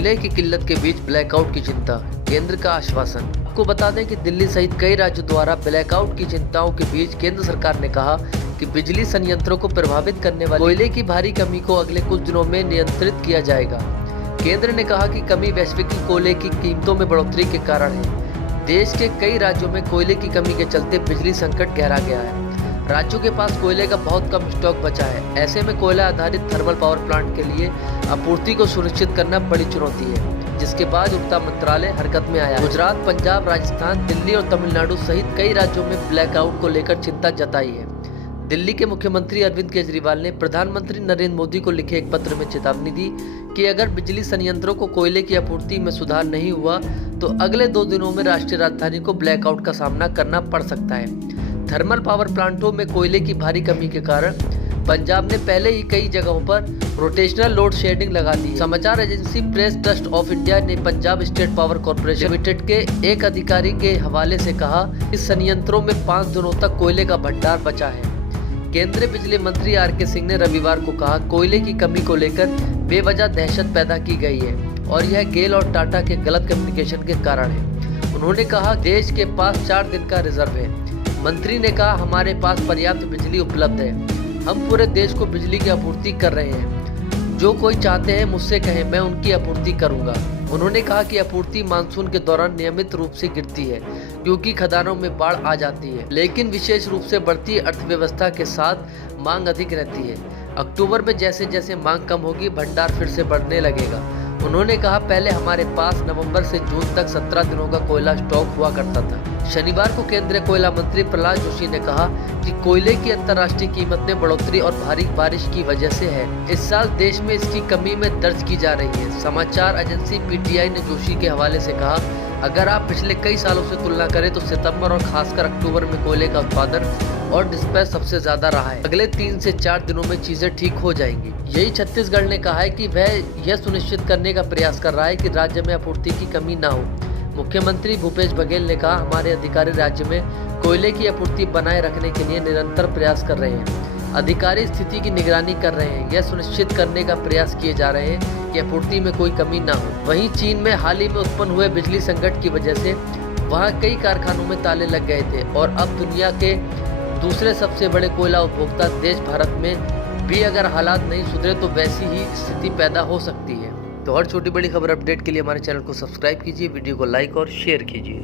कोयले की किल्लत के बीच ब्लैकआउट की चिंता, केंद्र का आश्वासन। आपको बता दें कि दिल्ली सहित कई राज्यों द्वारा ब्लैकआउट की चिंताओं के बीच केंद्र सरकार ने कहा कि बिजली संयंत्रों को प्रभावित करने वाले कोयले की भारी कमी को अगले कुछ दिनों में नियंत्रित किया जाएगा। केंद्र ने कहा कि कमी वैश्विक कोयले की कीमतों में बढ़ोतरी के कारण है। देश के कई राज्यों में कोयले की कमी के चलते बिजली संकट गहरा गया है। राज्यों के पास कोयले का बहुत कम स्टॉक बचा है। ऐसे में कोयला आधारित थर्मल पावर प्लांट के लिए आपूर्ति को सुनिश्चित करना बड़ी चुनौती है, जिसके बाद ऊर्जा मंत्रालय हरकत में आया। गुजरात, पंजाब, राजस्थान, दिल्ली और तमिलनाडु सहित कई राज्यों में ब्लैकआउट को लेकर चिंता जताई है। दिल्ली के मुख्यमंत्री अरविंद केजरीवाल ने प्रधानमंत्री नरेंद्र मोदी को लिखे एक पत्र में चेतावनी दी कि अगर बिजली संयंत्रों को कोयले की आपूर्ति में सुधार नहीं हुआ तो अगले 2 दिनों में राष्ट्रीय राजधानी को ब्लैकआउट का सामना करना पड़ सकता है। थर्मल पावर प्लांटों में कोयले की भारी कमी के कारण पंजाब ने पहले ही कई जगहों पर रोटेशनल लोड शेडिंग लगा दी। समाचार agency Press Trust of India ने Punjab State Power Corporation Limited के एक अधिकारी के हवाले से कहा, इस संयंत्रों में 5 दिनों तक कोयले का भंडार बचा है। केंद्रीय बिजली मंत्री आर.के. सिंह ने रविवार को कहा, कोयले की कमी को लेकर बेवजह दहशत पैदा की गई है और यह गेल और टाटा के गलत कम्युनिकेशन के कारण है। उन्होंने कहा, देश के पास 4 दिन का रिजर्व है। मंत्री ने कहा, हमारे पास पर्याप्त बिजली उपलब्ध है। हम पूरे देश को बिजली की आपूर्ति कर रहे हैं। जो कोई चाहते हैं मुझसे कहें, मैं उनकी आपूर्ति करूंगा। उन्होंने कहा कि आपूर्ति मानसून के दौरान नियमित रूप से गिरती है क्योंकि खदानों में बाढ़ आ जाती है, लेकिन विशेष रूप से बढ़ती अर्थव्यवस्था के साथ मांग अधिक रहती है। अक्टूबर में जैसे जैसे मांग कम होगी, भंडार फिर से बढ़ने लगेगा। उन्होंने कहा, पहले हमारे पास नवंबर से जून तक 17 दिनों का कोयला स्टॉक हुआ करता था। शनिवार को केंद्रीय कोयला मंत्री प्रहलाद जोशी ने कहा कि कोयले की अंतर्राष्ट्रीय कीमत में बढ़ोतरी और भारी बारिश की वजह से है। इस साल देश में इसकी कमी में दर्ज की जा रही है। समाचार एजेंसी पीटीआई ने जोशी के हवाले से कहा, अगर आप पिछले कई सालों से तुलना करें तो सितंबर और खासकर अक्टूबर में कोयले का उत्पादन और डिस्पैच सबसे ज्यादा रहा है। अगले 3 से 4 दिनों में चीजें ठीक हो जाएंगी। यही छत्तीसगढ़ ने कहा है कि वह यह सुनिश्चित करने का प्रयास कर रहा है कि राज्य में आपूर्ति की कमी न हो। मुख्यमंत्री भूपेश बघेल ने कहा, हमारे अधिकारी राज्य में कोयले की आपूर्ति बनाए रखने के लिए निरंतर प्रयास कर रहे हैं। अधिकारी स्थिति की निगरानी कर रहे हैं। यह सुनिश्चित करने का प्रयास किए जा रहे हैं कि आपूर्ति में कोई कमी न हो। वहीं चीन में हाल ही में उत्पन्न हुए बिजली संकट की वजह से वहां कई कारखानों में ताले लग गए थे और अब दुनिया के दूसरे सबसे बड़े कोयला उपभोक्ता देश भारत में भी अगर हालात नहीं सुधरे तो वैसी ही स्थिति पैदा हो सकती है। तो हर छोटी बड़ी खबर अपडेट के लिए हमारे चैनल को सब्सक्राइब कीजिए, वीडियो को लाइक और शेयर कीजिए।